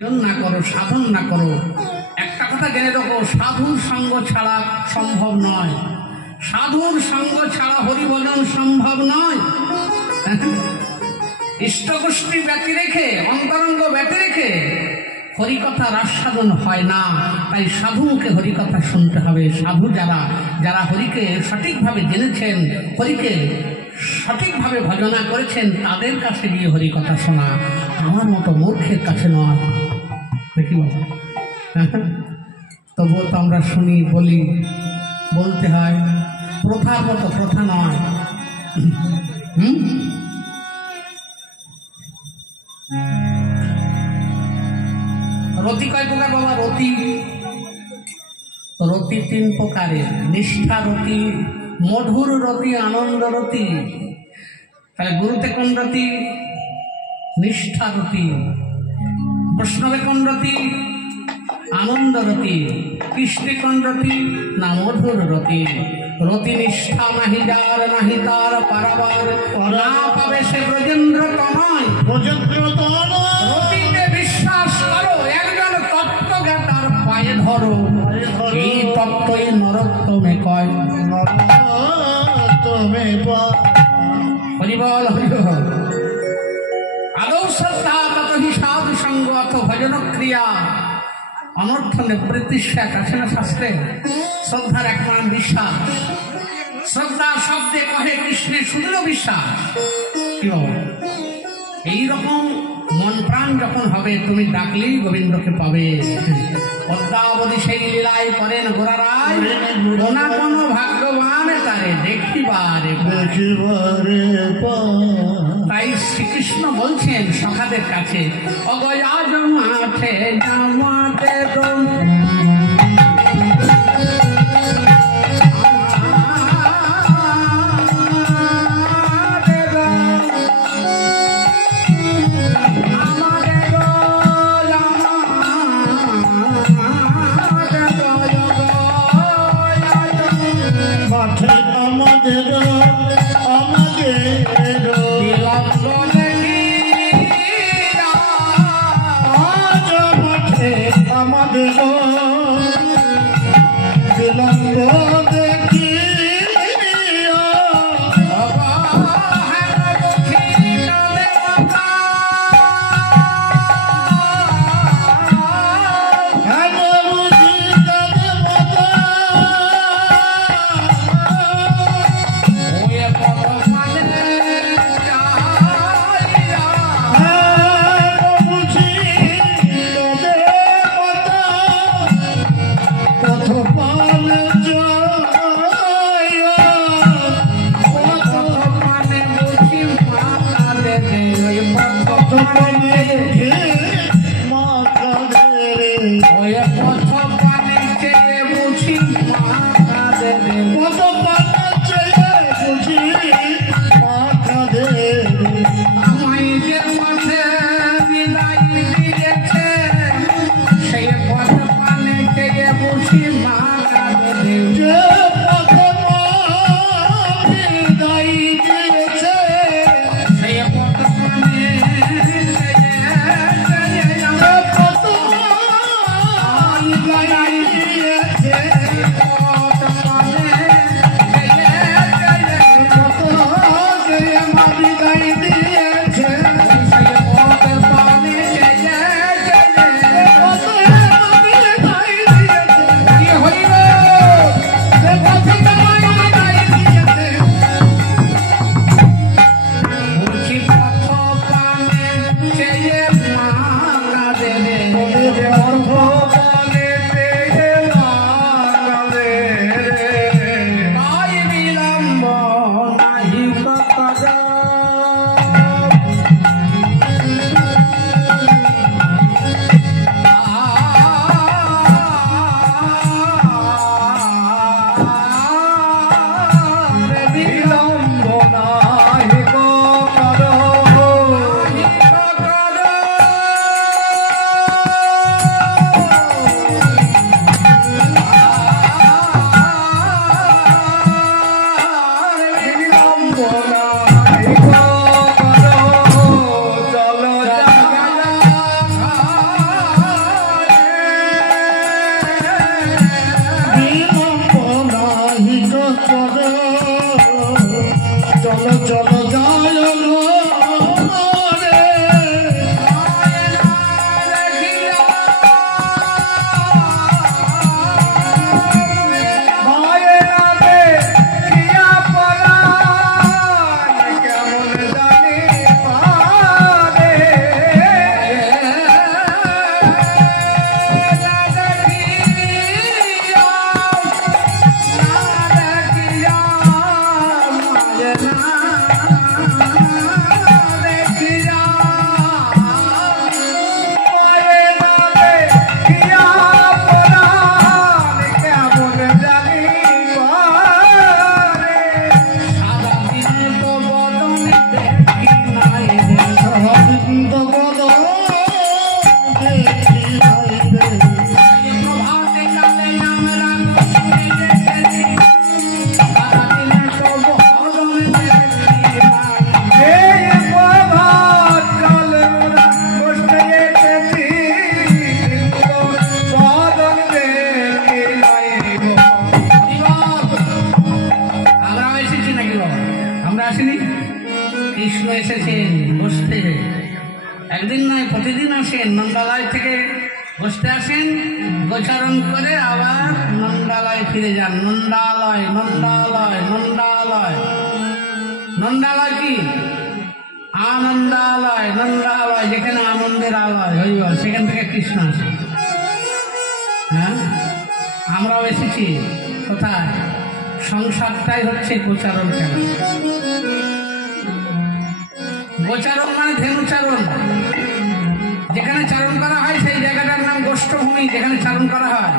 না করো, সাধন না করো। একটা কথা জেনে রাখো, সাধুর সঙ্গ ছাড়া সম্ভব নয়। সাধুর সঙ্গ ছাড়া হরিভজন সম্ভব নয়। ইষ্টগোষ্ঠী ব্যতি রেখে, অন্তরঙ্গ ব্যতি রেখে হরিকথার আস্বাদন হয় না। তাই সাধুকে হরিকথা শুনতে হবে। সাধু যারা যারা হরিকে সঠিকভাবে জেনেছেন, হরিকে সঠিকভাবে ভজনা করেছেন, তাদের কাছে গিয়ে হরিকথা শোনা, আমার মতো মূর্খের কাছে নয়। দেখি বাবা, তবুও তো আমরা শুনি, বলি, বলতে হয়, প্রথার মতো প্রথা নয়। রতি কয় প্রকার বাবা? রতি রতি তিন প্রকারের। নিষ্ঠা রতি, মধুর রতি, আনন্দ রতি। তাহলে গুরুতে কোন রতি? নিষ্ঠা রতি। বৈষ্ণবে কোন রতি? আনন্দ রতি। কৃষ্ণে কোন রতি? না মধুর রতি। রতি নিষ্ঠা নাহি যার, নাহি তার পারাবার, না পাবে সে ব্রজেন্দ্র তনয়। রতিতে বিশ্বাস করো, একজন তত্ত্বজ্ঞাতার পায়ে ধরো, এই তত্ত্বই নরোত্তমে কয়। হরিবল হরিবল। আদৌ শ্রদ্ধা তত হি সাধু সঙ্গ অথ ভজন ক্রিয়া। অনর্থ নিবৃত্তি শেখ আছে না শাস্ত্রে? শ্রদ্ধার এক মান বিশ্বাস। শ্রদ্ধা শব্দে কহে কৃষ্ণের সুদৃঢ় বিশ্বাস। কি এইরকম মন প্রাণ যখন হবে, তুমি ডাকলেই গোবিন্দকে পাবে। পদ্মাবতী সেই লীলায় করেন গোরারায়, কোনা কোন ভাগ্যবান তারে দেখিবারে। তাই শ্রীকৃষ্ণ বলছেন সখাদের কাছে, অগয়া জমাতে জমাতে পথ পাল নন্দালয় থেকে বসতে আসেন, গোচারণ করে আবার নন্দালয় ফিরে যান। নন্দালয় নন্দালয় নন্দালয় নন্দালয় কি? আনন্দালয়। নন্দালয় যেখানে আনন্দের আলয় হইব, সেখান থেকে কৃষ্ণ আসে। হ্যাঁ, আমরাও এসেছি কোথায়? সংসারটাই হচ্ছে গোচারণ খেলা। গোচারণ মানে ধেনুচারণ। যেখানে চারণ করা হয় সেই জায়গাটার নাম গোষ্ঠভূমি, যেখানে চারণ করা হয়।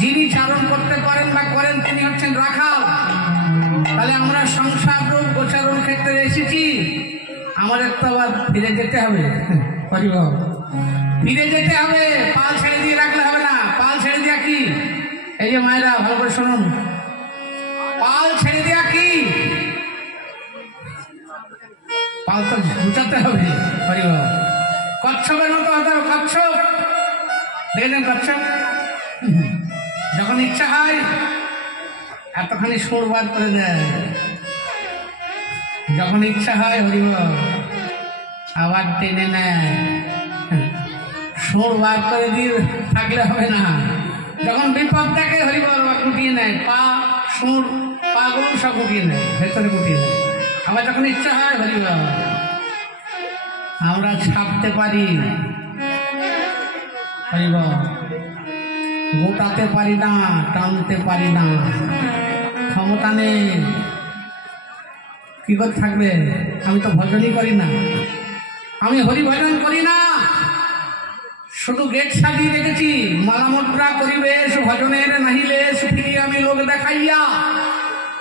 যিনি চারণ করতে পারেন বা করেন তিনি হচ্ছেন রাখাল। তাহলে আমরা সংসার রূপ গোচারণ ক্ষেত্রে এসেছি, আমাদের তো আবার ফিরে যেতে হবে। ফিরে যেতে হবে, পাল ছেড়ে দিয়ে রাখলে হবে না। পাল ছেড়ে দেওয়া কি? এই যে মায়েরা ভালো করে শুনুন, পাল ছেড়ে দেওয়া কি? পাল তো গুছাতে হবে। কচ্ছপের মতো হতে হবে। কচ্ছপ দেখেছেন? কচ্ছপ যখন ইচ্ছা হয় এতখানি সুর বার করে দেয়, যখন ইচ্ছা হয় হরিব আবার টেনে নেয়। সুর বার করে দিয়ে থাকলে হবে না। যখন বিপদ দেখে হরিবল বা গুটিয়ে নেয়, পা সুর পাগুলো সব গুটিয়ে নেয়, ভেতরে গুটিয়ে নেয়। আবার যখন ইচ্ছা হয় হরিবল আমরা ছাপতে পারি, হরিবল গোটাতে পারি না, টানতে পারি না, ক্ষমতা নেই। কি করে থাকবে? আমি তো ভজনই করি না, আমি হরি ভজন করি না, শুধু গেট সাজিয়ে রেখেছি। মালামুদ্রা করিবেশ ভজনের নাহিলে সুফিরি আমি লোক দেখাইয়া,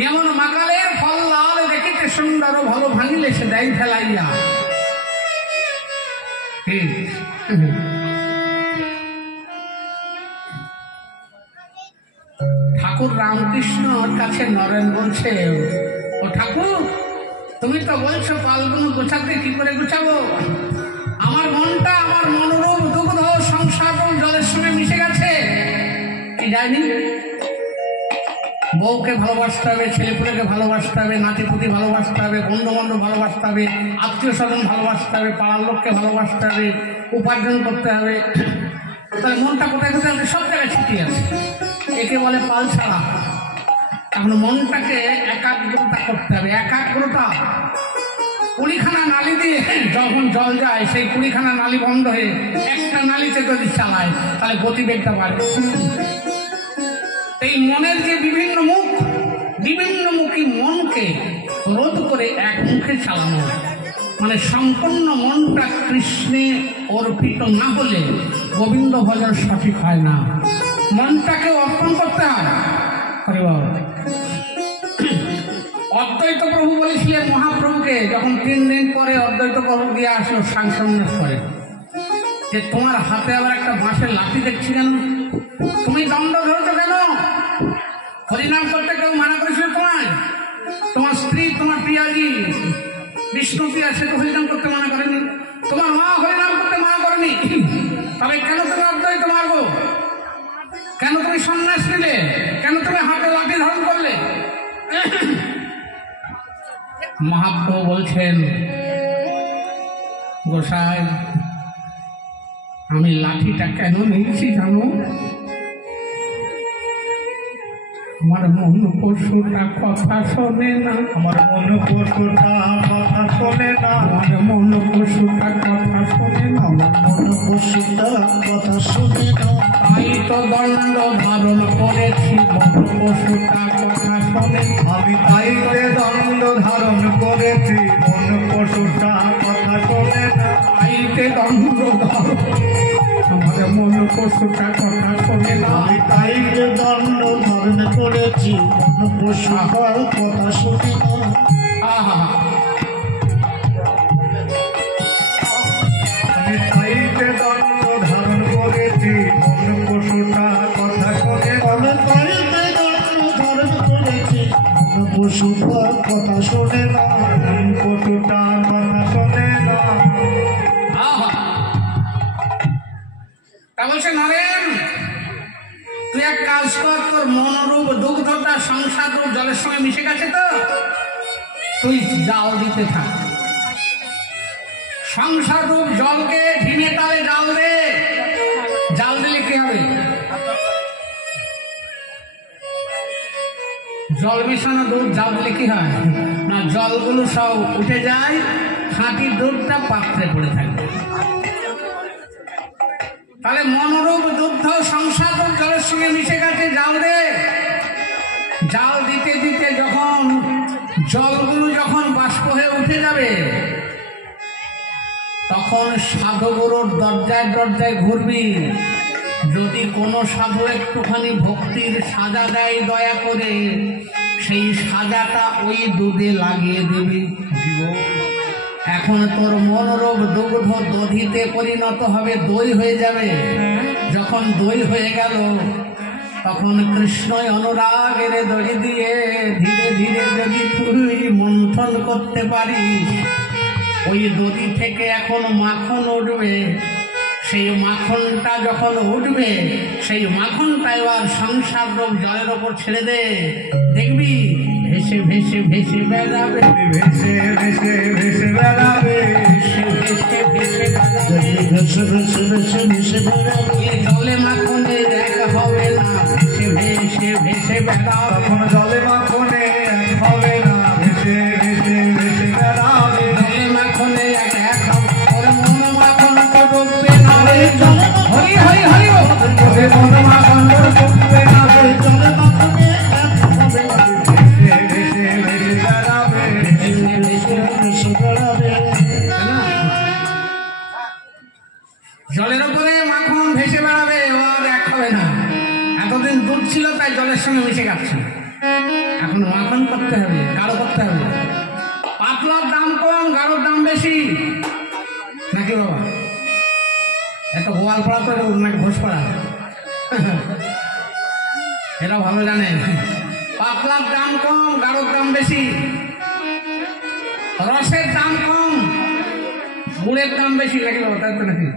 যেমন মাকালের ফল লাল দেখিতে সুন্দর, ভালো ভাঙিলে সে দেয় ফেলাইয়া। ঠাকুর রামকৃষ্ণর কাছে নরেন বলছে, ও ঠাকুর তুমি তো বলছো পালগুলো গোছাতে, কি করে গোছাবো? আমার মনটা আমার মনোরূপ দুগ্ধ সংসার জলের সঙ্গে মিশে গেছে। কি যায়নি? বউকে ভালোবাসতে হবে, ছেলেপুলেকে ভালোবাসতে হবে, নাতিপুতি ভালোবাসতে হবে, বন্ধু বান্ধব ভালোবাসতে হবে, আত্মীয় স্বজন ভালোবাসতে হবে, পাড়ার লোককে ভালোবাসতে হবে, উপার্জন করতে হবে। তাহলে মনটা কোথায় কোথায় আছে? সব জায়গায় ছুটি আছে। একে বলে পাল ছাড়া। এখন মনটাকে একাগ্রতা করতে হবে। একাগ্রতা 20খানা নালি দিয়ে যখন জল যায়, সেই 20খানা নালি বন্ধ হয়ে একটা নালিতে যদি চালায় তাহলে গতিবেগটা বাড়ে। এই মনের যে বিভিন্ন মুখ, বিভিন্ন মুখী মনকে রোধ করে এক মুখে চালানো, মানে সম্পূর্ণ মনটা কৃষ্ণে অর্পিত না হলে গোবিন্দ ভজন সঠিক হয় না। মনটাকে অর্পণ করতে হয়। অদ্বৈত প্রভু বলেছিলেন মহাপ্রভুকে, যখন 3 দিন পরে অদ্বৈত প্রভু গিয়ে আসলো সাংসন্যাস করে, যে তোমার হাতে আবার একটা বাঁশের লাঠি দেখছি কেন? তুমি দণ্ড ধরেছো কেন? হরিনাম করতে কেউ মানা করেছিল তোমায়? তোমার স্ত্রী, তোমার প্রিয়াজি বিষ্ণুপ্রিয়া, সে তো হরিনাম করতে মানা করেনি। তোমার মা হরিনাম করতে মানা করেনি। তবে কেন তুমি অদ্বৈত মারবো? কেন তুমি সন্ন্যাস নিলে? কেন তুমি হাতে লাঠি ধারণ করলে? মহাপ্রভু বলছেন, গোসাই আমি লাঠিটা কেন নিয়েছি জানো? আমার মন পশুটা কথা শোনে না, আমার মন পশুটা কথা শোনে না, আমার মন পশুটা কথা শোনে না, আমার মন পশুটা কথা শোনে না। তাই তো দণ্ড ধারণ করেছি, মন পশুটা কথা শোনে। আমি তাইতে দণ্ড ধারণ করেছি, মন পশুটা কথা শোনে না। তাইতে দণ্ড ধারণ, আমার মন পশুটা কথা শোনে না। আমি তাইতে দণ্ড ধারণ করেছি, মন পশুটার কথা শোনে না। আহা, আমি তাইতে দণ্ড ধারণ করেছি, মন পশুটা কথা শোনে না। আমি তাইতে দণ্ড ধারণ করেছি, মন পশুটার কথা শোনে না। মন পশুটার কথা শোনে না। আহা। তা বলছে নরেন, তুই এক কাজ কর, তোর মনরূপ দুগ্ধটা সংসার রূপ জলের সঙ্গে মিশে গেছে তো, তুই জাল দিতে থাক। সংসার রূপ জলকে ঢিমে তালে জাল দে। জল মেশানো দুধ জাল দিলে কি হয় না, জলগুলো সব উঠে যায়, খাঁটি দুধটা পাত্রে পড়ে থাকবে। তাহলে মনোরূপ দুগ্ধ সংসার জলের সঙ্গে মিশে গেছে জাল দে। জাল দিতে দিতে যখন জলগুলো যখন বাষ্প হয়ে উঠে যাবে, তখন সাধুগুরুর দরজায় দরজায় ঘুরবি। যদি কোনো সাধু একটুখানি ভক্তির সাজা দেয় দয়া করে, সেই সাজাটা ওই দুধে লাগিয়ে দেবে। এখন তোর মনোরূপ দুগ্ধ দধিতে পরিণত হবে, দই হয়ে যাবে। যখন দই হয়ে গেল, তখন কৃষ্ণই অনুরাগের দড়ি দিয়ে ধীরে ধীরে যদি তুই মন্থন করতে পারিস, ওই দড়ি থেকে এখন মাখন উঠবে। সেই মাখনটা যখন উঠবে, সেই মাখনটা এবার সংসার রূপ জলের ওপর ছেড়ে দে, দেখবি ভেসে ভেসে ভেসে বেড়াবে, ভেসে ভেসে ভেসে বেড়াবে, ভেসে ভেসে ভেসে বেড়াবে, ভেসে ভেসে ভেসে ভেসে বেড়াবে। জলে মাখনে এক হবে না, ভেসে ভেসে ভেসে বেড়াবে। তখন জলে মাখনে এক হবে না, ভেসে ভেসে ভেসে বেড়াবে। জলে মাখনে এক এক হবে, ওর মন মাখন তো ডুববে না রে। হরি হরি হরি ও, ওরে মন মাখন তো ডুববে না রে। জলে মাখনে এক হবে না, ভেসে ভেসে ভেসে বেড়াবে, ভেসে ভেসে ভেসে বেড়াবে। জলের উপরে মাখন ভেসে বেড়াবে, ও আর এক হবে না। এতদিন দুধ ছিল তাই জলের সঙ্গে মিশে গেছে, এখন মাখন করতে হবে, গাঢ় করতে হবে। পাতলার দাম কম, গাঢ়র দাম বেশি, নাকি বাবা? এত গোয়ালপাড়া তো নাকি ঘোষপাড়া, এরা ভালো জানে। পাতলার দাম কম, গাঢ়র দাম বেশি। রসের দাম কম, গুড়ের দাম বেশি, নাকি বাবা? তাই তো নাকি?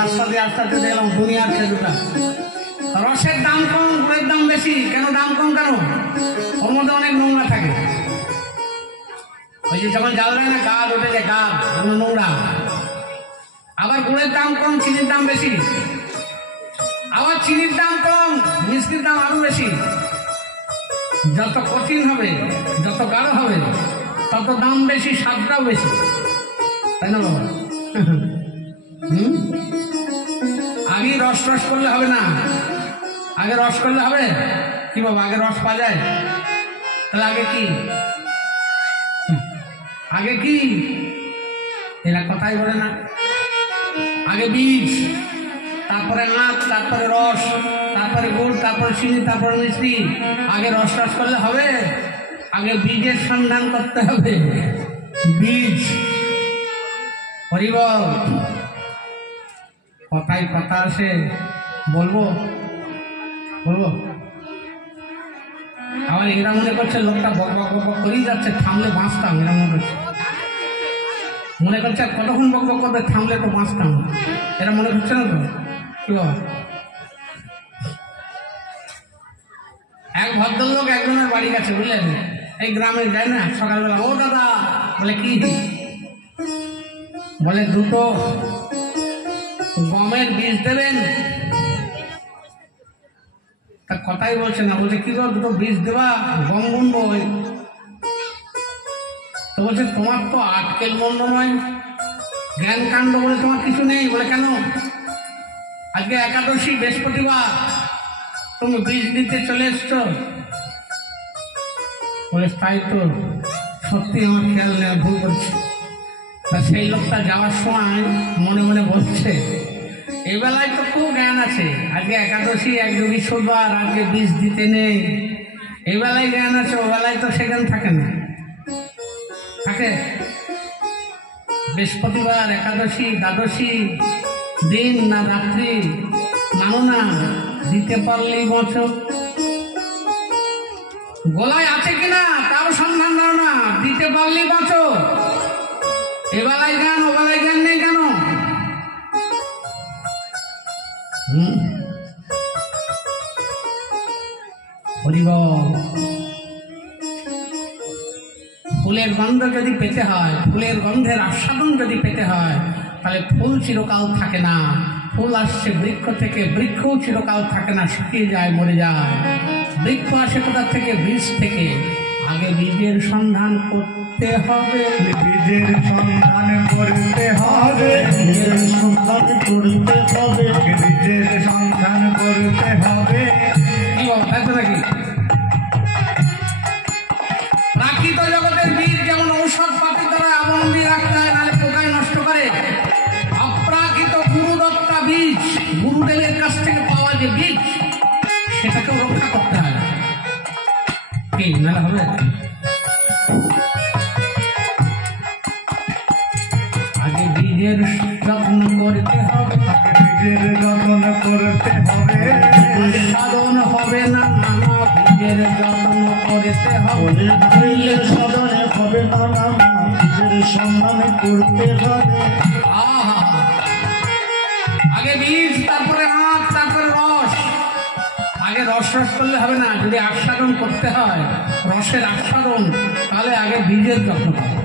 রাস্তা দিয়ে আস্তে আস্তে দেখলাম দুনিয়ার খেজুরটা। রসের দাম কম, গুড়ের দাম বেশি। কেন দাম কম? কেন? ওর মধ্যে অনেক নোংরা থাকে। ওই যে যখন জাল দেয় না, গাছ উঠে যায়, গাছ নোংরা। আবার গুড়ের দাম কম, চিনির দাম বেশি। আবার চিনির দাম কম, মিষ্টির দাম আরো বেশি। যত কঠিন হবে, যত গাঢ় হবে, তত দাম বেশি, স্বাদটাও বেশি, তাই না বাবা? আগে রস রস করলে হবে না, আগে রস করলে হবে কি বাবা? আগে রস পাওয়া যায়, তাহলে আগে কি? আগে কি? এরা কথাই বলে না। আগে বীজ, তারপরে আখ, তারপরে রস, তারপরে গুড়, তারপরে চিনি, তারপরে মিষ্টি। আগে রস রস করলে হবে? আগে বীজের সন্ধান করতে হবে, বীজ। হরিবল, কথাই কথা আসে, বলবো বলবো। আবার এরা মনে করছে লোকটা বক বক বক করেই যাচ্ছে, থামলে বাঁচতাম, এরা মনে করছে কতক্ষণ বক বক করবে, থামলে তো বাঁচতাম। এরা মনে করছে না তো? কি বাবা? এক ভদ্রলোক একজনের বাড়ি গেছে, বুঝলেন? এই গ্রামে যায় না, সকালবেলা, ও দাদা, বলে কি? বলে দুটো গমের বীজ দেবেন। তা কথাই বলছে না, বলছে কি গো, দুটো বীজ দেবা, গম বুনবো। তো বলছে তোমার তো আটকেল মন্ড নয়, জ্ঞান কাণ্ড বলে তোমার কিছু নেই। বলে কেন? আজকে একাদশী, বৃহস্পতিবার, তুমি বীজ দিতে চলে এসছো। বলে তাই তো, সত্যি আমার খেয়াল নেই, ভুল করছি। তা সেই লোকটা যাওয়ার সময় মনে মনে বলছে, এই বেলায় তো খুব জ্ঞান আছে, আজকে একাদশী, একজন বিশ্ববার, আজকে বীজ দিতে নেই। এই বেলায় জ্ঞান আছে, ও বেলায় তো সেখানে থাকে না, থাকে বৃহস্পতিবার, একাদশী, দ্বাদশী দিন না রাত্রি মানো না, দিতে পারলেই বছর। গোলায় আছে কিনা তার সন্ধান দাও না, দিতে পারলেই বছর। এবেলায় জ্ঞান, ওবেলায় জ্ঞান নেই কেন? হরিবল। ফুলের গন্ধ যদি পেতে হয়, ফুলের গন্ধের আস্বাদন যদি পেতে হয়, তাহলে ফুল চিরকাল থাকে না, ফুল আসছে বৃক্ষ থেকে, বৃক্ষও চিরকাল থাকে না, শুকিয়ে যায়, মরে যায়। বৃক্ষ আসে কোথা থেকে? বীজ থেকে। আগে বীজের সন্ধান করতে হবে, বীজের সন্ধান করতে হবে, বীজের সন্ধান করতে হবে, বীজের সন্ধান করতে হবে। কি বল, তাই তো নাকি? প্রাকৃত জগতের বীজ যেমন ঔষধ পাতি দ্বারা আবরণী রাখতে হয়, নাহলে পোকায় নষ্ট করে, অপ্রাকৃত গুরুদত্তা বীজ, গুরুদেবের কাছ থেকে পাওয়া যে বীজ, সেটাকেও রক্ষা করতে হয়। কি নাহলে হবে? আগে বীজের যত্ন করতে হবে, বীজের যত্ন করতে হবে, সাধন হবে না নানা, বীজের যত্ন করতে হবে, বীজের সাধনে হবে না নানা, বীজের সন্ধান করতে হবে। আহা, আগে বীজ, তারপরে আঁশ, তারপরে রস। আগে রস করলে হবে না, যদি আস্বাদন করতে হয়, রসের আস্বাদন, তাহলে আগে বীজের যত্ন করতে হবে।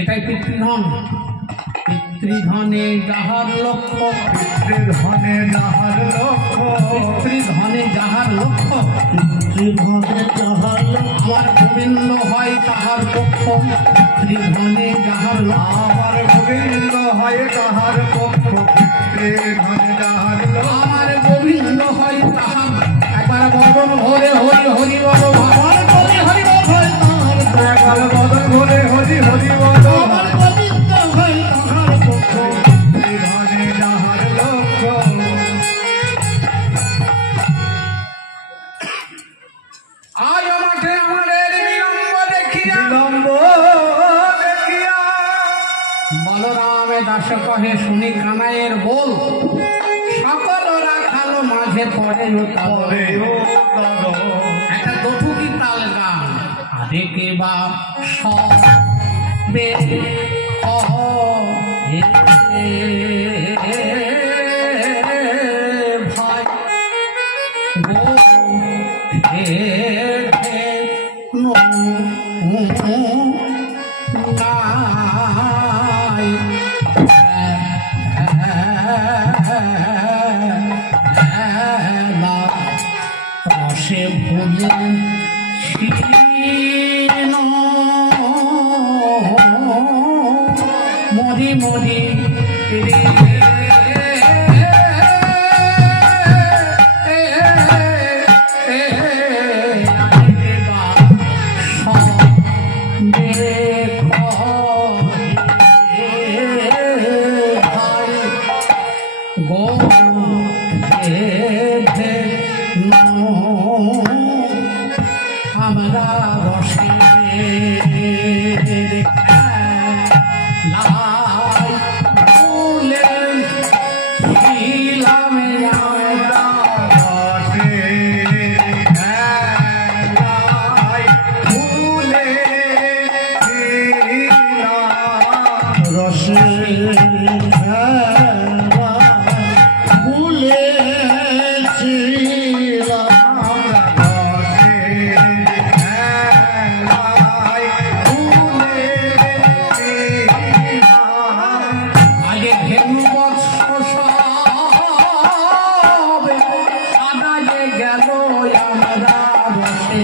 এটাই পিতৃধন। পিতৃধনে যাহার লক্ষ্য, পিতৃধনে যাহার লক্ষ্য, পিতৃধনে যাহার লক্ষ্য, পিতৃধনে যাহার লক্ষ্য, আমার গোবিন্দ হয় তাহার পক্ষ। পিতৃধনে যাহার লক্ষ্য, আমার গোবিন্দ হয় তাহার পক্ষ, পিতৃধনে যাহার লক্ষ্য, আমার গোবিন্দ হয় তাহার। একবার বদন ভরে হরি হরি বল, আমার হরি হরি বল হয় তাহার। একবার বদন ভরে হরি হরি বল, আমার গোবিন্দ হয় তাহার পক্ষ। পিতৃধনে যাহার লক্ষ্য। আজ মাঠে আমাদের বিলম্ব দেখিয়া, বিলম্ব দেখিয়া বলরামে দাস কহে শুনি কানাইয়ের বল, সকল রাখাল মাঝে পড়ে পরে ও তর, একটা দঠুকি তাল গান। আরে কে বা সবে ভাই গো রসে ভুলে মরি মরি আমরা রসে লাই ফুলেন ছিলামে আমরা রসে খেলায় ফুলে ছিলাম, রসে খেলায় ফুলে ছিলাম, রসে খেলায় ফুলে ছিলাম। আগে ধেনু বৎস সবে সাদা যে গেল আমরা রসে